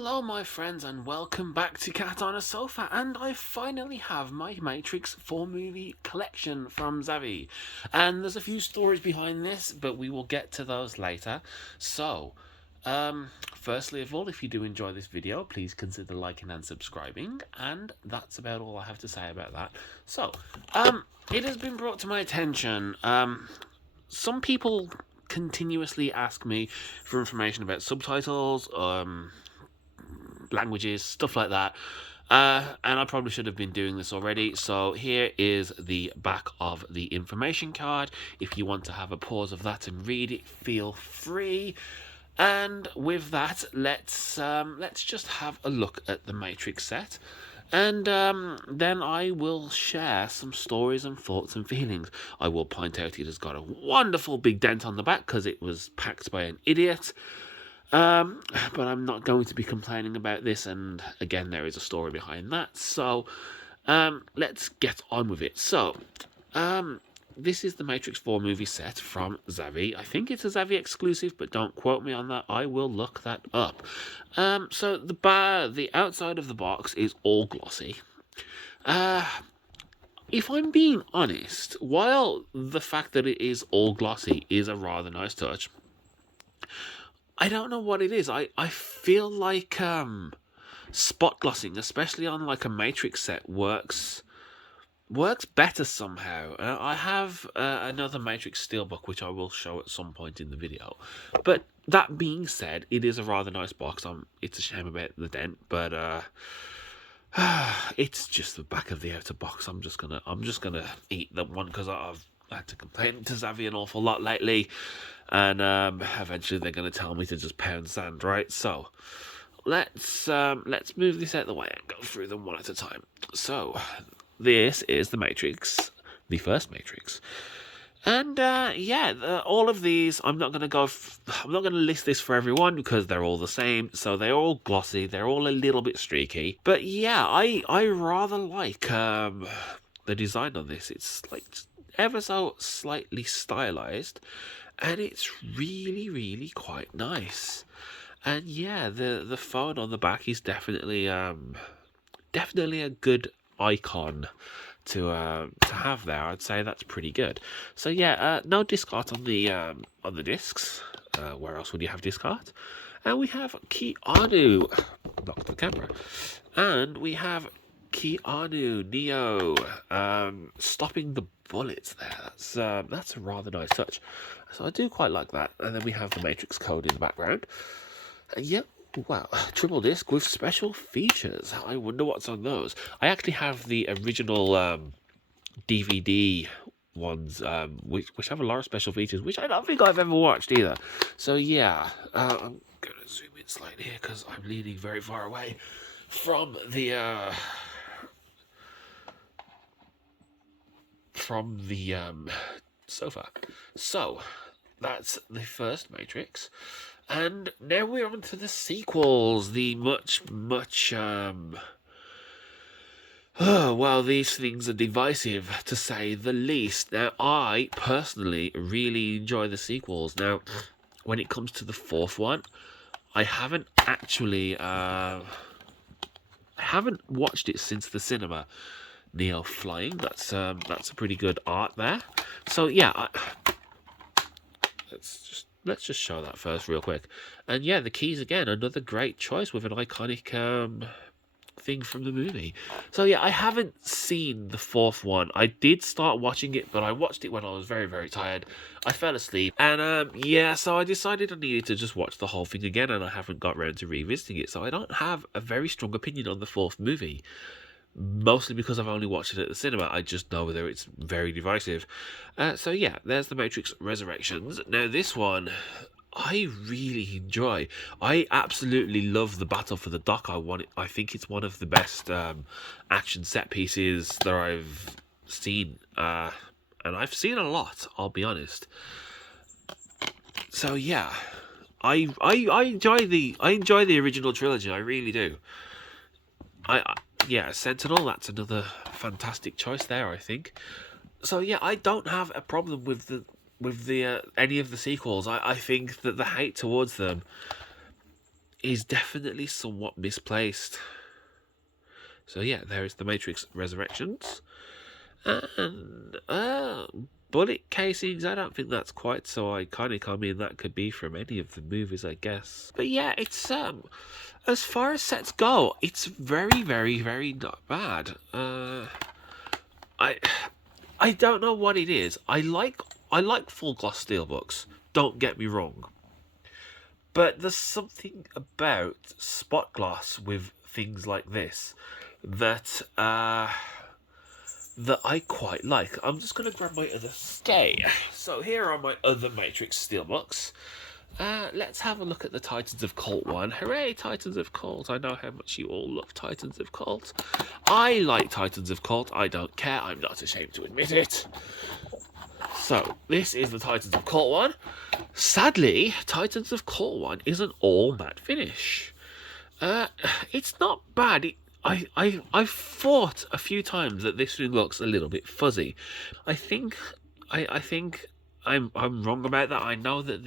Hello my friends and welcome back to Cat on a Sofa, and I finally have my Matrix 4 movie collection from Zavvi. And there's a few stories behind this, but we will get to those later. So, firstly of all, if you do enjoy this video, please consider liking and subscribing, and that's about all I have to say about that. So, it has been brought to my attention, some people continuously ask me for information about subtitles, languages, stuff like that. And I probably should have been doing this already. So here is the back of the information card. If you want to have a pause of that and read it, feel free. And with that, let's just have a look at the Matrix set. And then I will share some stories and thoughts and feelings. I will point out it has got a wonderful big dent on the back because it was packed by an idiot. But I'm not going to be complaining about this, and again, there is a story behind that. So, let's get on with it. So, this is the Matrix 4 movie set from Zavvi. I think it's a Zavvi exclusive, but don't quote me on that. I will look that up. So the outside of the box is all glossy. If I'm being honest, while the fact that it is all glossy is a rather nice touch, I don't know what it is. I feel like spot glossing, especially on like a Matrix set, works better somehow. I have another Matrix Steelbook, which I will show at some point in the video. But that being said, it is a rather nice box. It's a shame about the dent, but it's just the back of the outer box. I'm just gonna eat that one because I've had to complain to Zavvi an awful lot lately, and eventually they're gonna tell me to just pound sand, right? So let's move this out of the way and go through them one at a time. So this is the Matrix, the first Matrix. And all of these, I'm not going to list this for everyone because they're all the same. So they're all glossy, they're all a little bit streaky. But yeah, I rather like the design on this. It's like ever so slightly stylized, and it's really, really quite nice. And yeah, the phone on the back is definitely a good icon to have there. I'd say that's pretty good. So yeah, no disc art on the discs. Where else would you have disc art? And we have Keanu, knock the camera, and we have Keanu Neo stopping the bullets there. That's a rather nice touch. So I do quite like that. And then we have the Matrix code in the background. And yep. Wow, triple disc with special features. I wonder what's on those. I actually have the original DVD ones, which have a lot of special features, which I don't think I've ever watched either. So yeah, I'm going to zoom in slightly here because I'm leaning very far away from the sofa. So that's the first Matrix. And now we're on to the sequels, the much, well, these things are divisive, to say the least. Now, I personally really enjoy the sequels. Now, when it comes to the fourth one, I haven't actually, I haven't watched it since the cinema. Neo flying, that's a pretty good art there. So, yeah, let's just show that first real quick. And yeah, the keys again, another great choice with an iconic thing from the movie. So yeah, I haven't seen the fourth one. I did start watching it, but I watched it when I was very, very tired. I fell asleep. And yeah, so I decided I needed to just watch the whole thing again, and I haven't got around to revisiting it. So I don't have a very strong opinion on the fourth movie. Mostly because I've only watched it at the cinema. I just know whether it's very divisive. So yeah, there's the Matrix Resurrections. Now this one, I really enjoy. I absolutely love the battle for the dock. I think it's one of the best action set pieces that I've seen, and I've seen a lot, I'll be honest. So yeah, I enjoy the original trilogy. I really do. Yeah, Sentinel, that's another fantastic choice there, I think. So yeah, I don't have a problem with the any of the sequels. I think that the hate towards them is definitely somewhat misplaced. So yeah, there is the Matrix Resurrections. And bullet casings, I don't think that's quite so iconic. I mean, that could be from any of the movies, I guess. But yeah, it's as far as sets go, it's very, very, very not bad. I I don't know what it is. I like full gloss steelbooks. Don't get me wrong. But there's something about spot gloss with things like this that that I quite like. I'm just going to grab my other... Okay, so here are my other Matrix steelbooks. Let's have a look at the Titans of Cult one. Hooray, Titans of Cult. I know how much you all love Titans of Cult. I like Titans of Cult. I don't care. I'm not ashamed to admit it. So, this is the Titans of Cult one. Sadly, Titans of Cult one is an all matte finish. It's not bad. I've thought a few times that this thing looks a little bit fuzzy. I think I'm wrong about that. I know that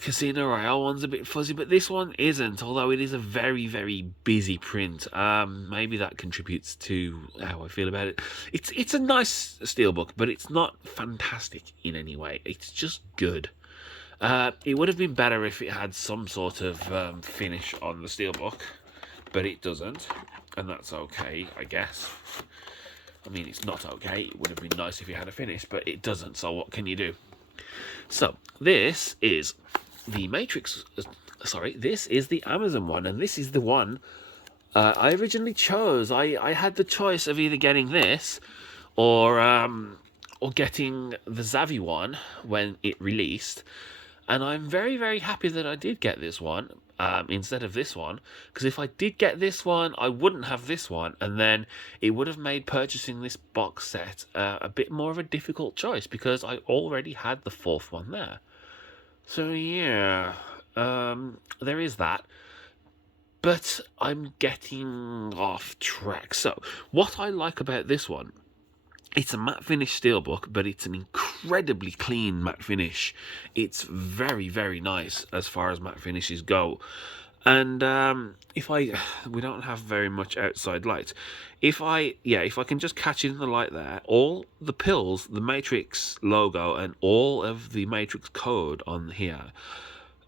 Casino Royale one's a bit fuzzy, but this one isn't, although it is a very, very busy print. Maybe that contributes to how I feel about it. It's a nice steelbook, but it's not fantastic in any way. It's just good. It would have been better if it had some sort of finish on the steelbook, but it doesn't, and that's okay, I guess. I mean, it's not okay. It would have been nice if it had a finish, but it doesn't, so what can you do? So, this is the Matrix... Sorry, this is the Amazon one, and this is the one I originally chose. I had the choice of either getting this or getting the Zavvi one when it released. And I'm very, very happy that I did get this one instead of this one. Because if I did get this one, I wouldn't have this one. And then it would have made purchasing this box set a bit more of a difficult choice. Because I already had the fourth one there. So yeah, there is that. But I'm getting off track. So what I like about this one... It's a matte finish steelbook, but it's an incredibly clean matte finish. It's very, very nice as far as matte finishes go. And we don't have very much outside light. If I can just catch it in the light there, all the pills, the Matrix logo, and all of the Matrix code on here,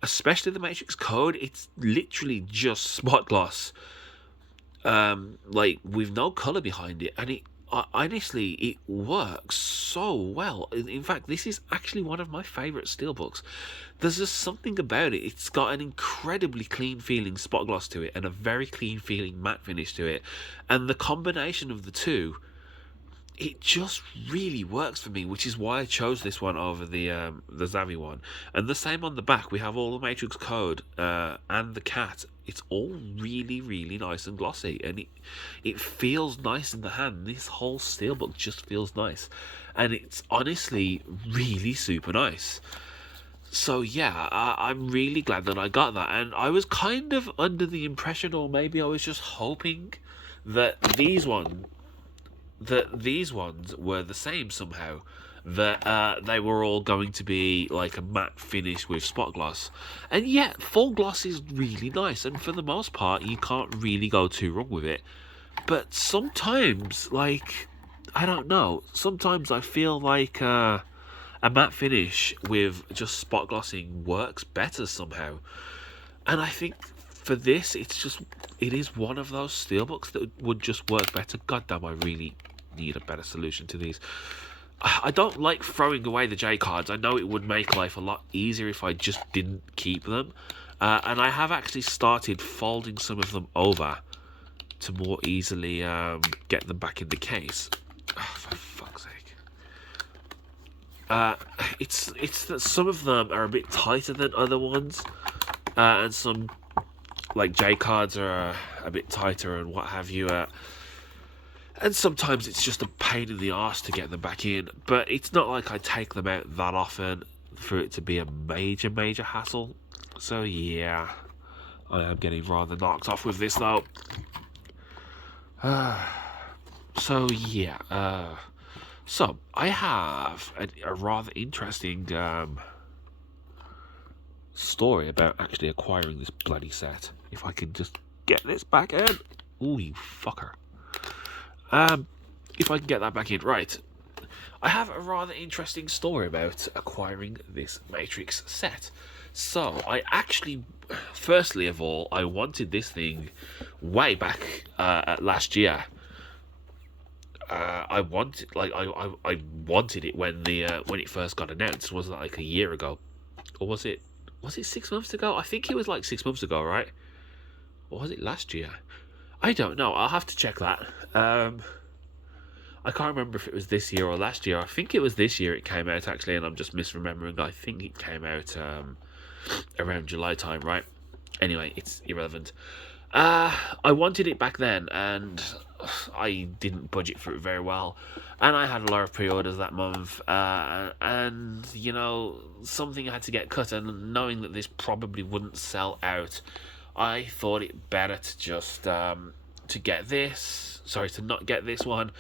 especially the Matrix code, it's literally just spot gloss, like with no color behind it, and honestly, it works so well. In fact, this is actually one of my favourite steelbooks. There's just something about it. It's got an incredibly clean feeling spot gloss to it and a very clean feeling matte finish to it. And the combination of the two, it just really works for me, which is why I chose this one over the Zavvi one. And the same on the back. We have all the Matrix code and the cat. It's all really, really nice and glossy, and it feels nice in the hand. This whole steelbook just feels nice, and it's honestly really super nice. So yeah, I'm really glad that I got that, and I was kind of under the impression, or maybe I was just hoping, that these ones were the same somehow, that they were all going to be like a matte finish with spot gloss. And yet, full gloss is really nice, and for the most part, you can't really go too wrong with it. But sometimes, like, I don't know, sometimes I feel like a matte finish with just spot glossing works better somehow. And I think for this, it is one of those steelbooks that would just work better. God damn, I really need a better solution to these. I don't like throwing away the J cards. I know it would make life a lot easier if I just didn't keep them. And I have actually started folding some of them over to more easily get them back in the case. Oh, for fuck's sake. It's that some of them are a bit tighter than other ones. And some, like, J cards are a bit tighter and what have you. And sometimes it's just a pain in the arse to get them back in. But it's not like I take them out that often for it to be a major, major hassle. So yeah, I am getting rather knocked off with this though. So yeah, so I have a rather interesting story about actually acquiring this bloody set. If I can just get this back in. Ooh, you fucker. If I can get that back in. Right. I have a rather interesting story about acquiring this Matrix set. So, I actually, firstly of all, I wanted this thing way back last year. I wanted, I wanted it when when it first got announced. Was it like a year ago, or was it 6 months ago? I think it was like 6 months ago, right? Or was it last year? I don't know. I'll have to check that. I can't remember if it was this year or last year. I think it was this year it came out, actually, and I'm just misremembering. I think it came out around July time, right? Anyway, it's irrelevant. I wanted it back then, and I didn't budget for it very well. And I had a lot of pre-orders that month, and, you know, something had to get cut, and knowing that this probably wouldn't sell out, I thought it better to just, to not get this one,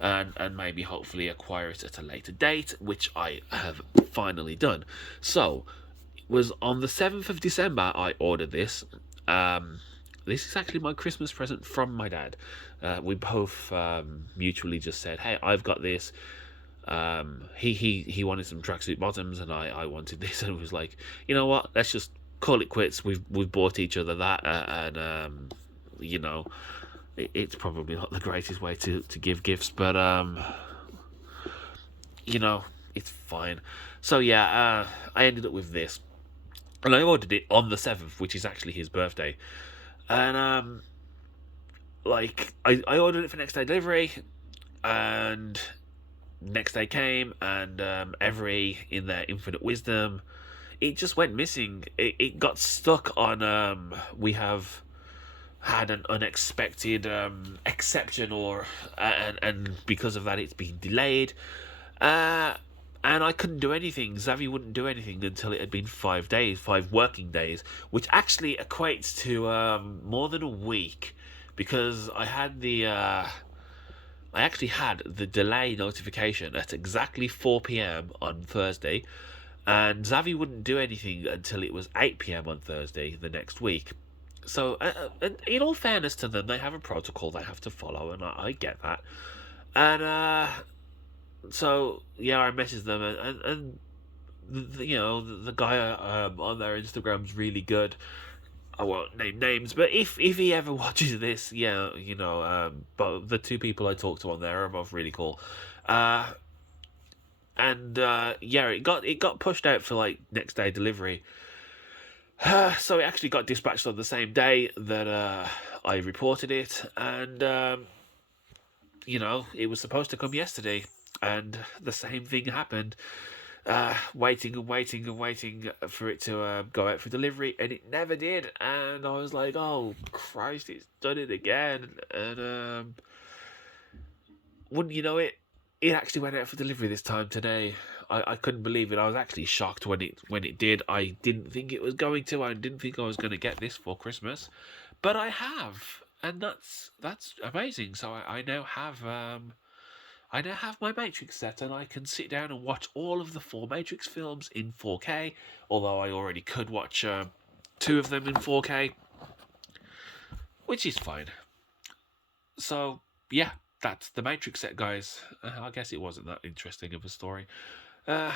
and maybe hopefully acquire it at a later date, which I have finally done. So, it was on the 7th of December I ordered this. This is actually my Christmas present from my dad. We both mutually just said, "Hey, I've got this." He wanted some tracksuit bottoms, and I wanted this, and it was like, you know what? Let's just call it quits. We've bought each other that, and you know, it's probably not the greatest way to give gifts, but you know, it's fine. So yeah, I ended up with this, and I ordered it on the 7th, which is actually his birthday. And I ordered it for next day delivery, and next day came, and every in their infinite wisdom, it just went missing. It got stuck on we have had an unexpected exception, or and because of that it's been delayed, and I couldn't do anything. Zavvi wouldn't do anything until it had been 5 working days, which actually equates to more than a week, because I actually had the delay notification at exactly 4 p.m. on Thursday, and Zavvi wouldn't do anything until it was 8 p.m. on Thursday the next week. So, in all fairness to them, they have a protocol they have to follow, and I get that. And so yeah, I messaged them, and you know, the guy on their Instagram's really good. I won't name names, but if he ever watches this, yeah, you know, but the two people I talked to on there are both really cool. And yeah, it got pushed out for like next day delivery. So it actually got dispatched on the same day that I reported it, and you know, it was supposed to come yesterday, and the same thing happened. Waiting and waiting and waiting for it to go out for delivery, and it never did. And I was like, "Oh Christ, it's done it again!" And wouldn't you know it, it actually went out for delivery this time today. I couldn't believe it. I was actually shocked when it did. I didn't think it was going to. I didn't think I was going to get this for Christmas, but I have, and that's amazing. So I now have my Matrix set, and I can sit down and watch all of the 4 Matrix films in 4K, although I already could watch 2 of them in 4K, which is fine. So, yeah, that's the Matrix set, guys. I guess it wasn't that interesting of a story. But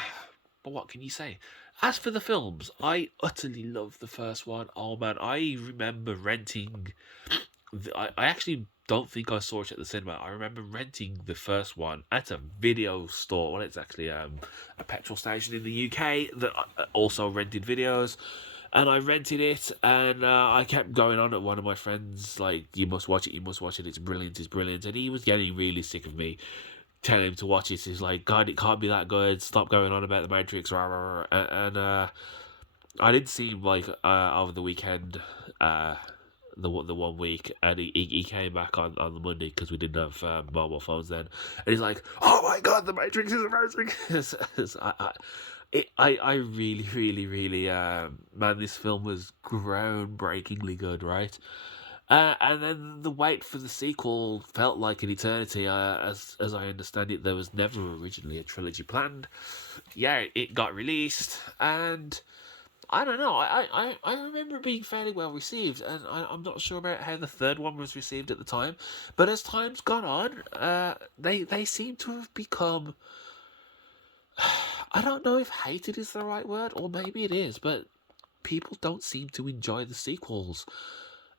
what can you say? As for the films, I utterly love the first one. Oh, man, I remember renting... I actually don't think I saw it at the cinema. I remember renting the first one at a video store. Well, it's actually a petrol station in the UK that also rented videos. And I rented it, and I kept going on at one of my friends, like, you must watch it, it's brilliant. And he was getting really sick of me telling him to watch it. He's like, God, it can't be that good, stop going on about the Matrix, rah, rah, rah. And I did see him, like, over the weekend, the 1 week, and he came back on the Monday, because we didn't have mobile phones then, and he's like, "Oh my God, the Matrix is amazing!" I really, really, really, man, this film was groundbreakingly good, right? And then the wait for the sequel felt like an eternity. As I understand it, there was never originally a trilogy planned. Yeah, it got released, and I don't know. I remember it being fairly well received, and I'm not sure about how the third one was received at the time. But as time's gone on, they seem to have become. I don't know if hated is the right word, or maybe it is, but people don't seem to enjoy the sequels.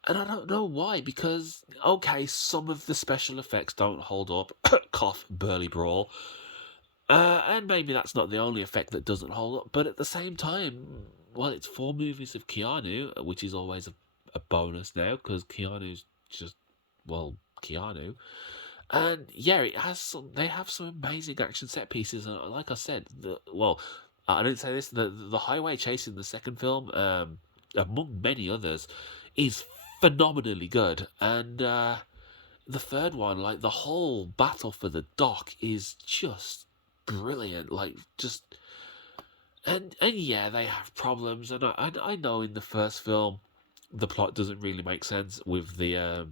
And I don't know why, because, okay, some of the special effects don't hold up. Cough, burly brawl. And maybe that's not the only effect that doesn't hold up, but at the same time, well, it's 4 movies of Keanu, which is always a bonus now, because Keanu's just, well, Keanu. And yeah, it has some. They have some amazing action set pieces, and like I said, I didn't say this. The highway chase in the second film, among many others, is phenomenally good. And the third one, like the whole battle for the dock, is just brilliant. Like just and yeah, they have problems, and I know in the first film, the plot doesn't really make sense with the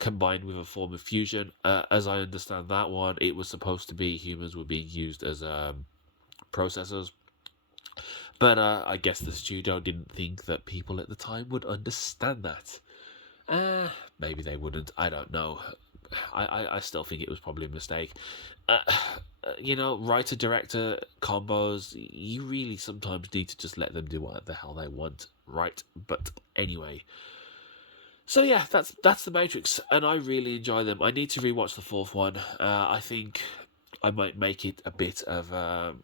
combined with a form of fusion. As I understand that one, it was supposed to be humans were being used as processors. But I guess the studio didn't think that people at the time would understand that. Maybe they wouldn't. I don't know. I still think it was probably a mistake. Writer director combos, you really sometimes need to just let them do what the hell they want, right? But anyway. So yeah, that's the Matrix, and I really enjoy them. I need to rewatch the fourth one. I think I might make it a bit of a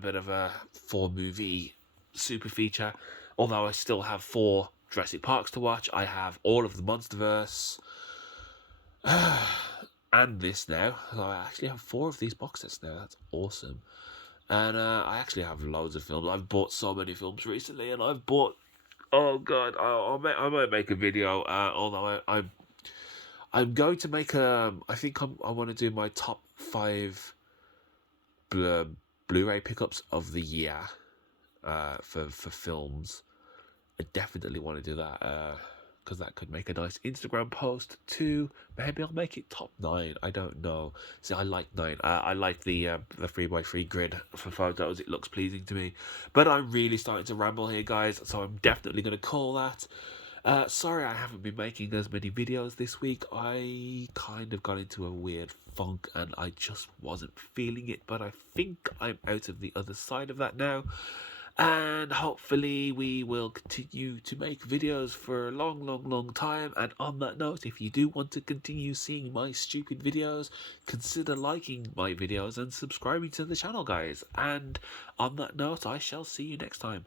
bit of a 4 movie super feature. Although I still have 4 Jurassic Parks to watch, I have all of the MonsterVerse, and this now. So I actually have 4 of these box sets now. That's awesome. And I actually have loads of films. I've bought so many films recently, and I've bought. Oh god, I might make a video. Although I'm going to make a. I think I want to do my top 5 Blu-ray pickups of the year. For films, I definitely want to do that. Because that could make a nice Instagram post too. Maybe I'll make it top 9. I don't know. See, I like 9. I like the 3x3 grid for photos. It looks pleasing to me. But I'm really starting to ramble here, guys. So I'm definitely going to call that. Sorry I haven't been making as many videos this week. I kind of got into a weird funk and I just wasn't feeling it. But I think I'm out of the other side of that now. And hopefully we will continue to make videos for a long time. And on that note, if you do want to continue seeing my stupid videos, consider liking my videos and subscribing to the channel, guys. And on that note, I shall see you next time.